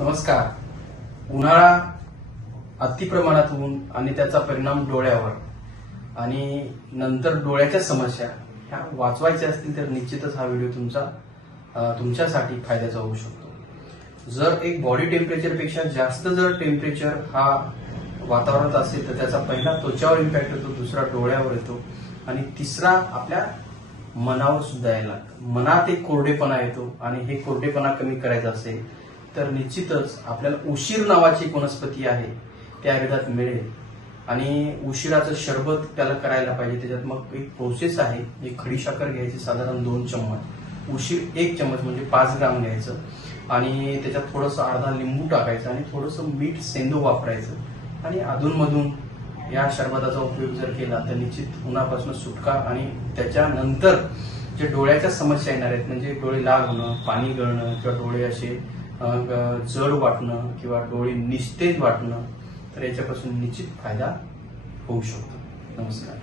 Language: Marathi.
नमस्कार उन्हाळा अतिप्रमाणात ऊन आणि त्याचा परिणाम डोळ्यावर आणि नंतर डोळ्याच्या समस्या ह्या वाचवायच्या असतील तर निश्चितच हा व्हिडिओ तुमचा तुमच्यासाठी फायद्याचा होऊ शकतो जर एक बॉडी टेम्परेचरपेक्षा जास्त जर टेम्परेचर हा वातावरणात असेल तर त्याचा पहिला त्वचावर इम्पॅक्ट येतो दुसरा डोळ्यावर येतो आणि तिसरा आपल्या मनावर सुद्धा यायला लागतं. मनात एक कोरडेपणा येतो आणि हे कोरडेपणा कमी करायचा असेल तर निश्चितच आपल्याला उशीर नावाची एक वनस्पती आहे त्या आयुर्वेदात मिळेल. आणि उशिराचं शरबत त्याला करायला पाहिजे. त्याच्यात मग एक प्रोसेस आहे एक खडी साखर घ्यायची साधारण दोन चम्मच. उशीर एक चम्मच म्हणजे पाच ग्राम घ्यायचं. आणि त्याच्यात थोडंसं अर्धा लिंबू टाकायचं आणि थोडंसं मीठ सेंदू वापरायचं. आणि अधूनमधून या शरबताचा उपयोग जर केला तर निश्चित उन्हापासून सुटका आणि त्याच्यानंतर जे डोळ्याच्या समस्या येणार आहेत म्हणजे डोळे लाल होणं पाणी गळणं किंवा डोळे असे जड वाटणं किंवा डोळे निस्तेज वाटणं तर याच्यापासून निश्चित फायदा होऊ शकतो. नमस्कार.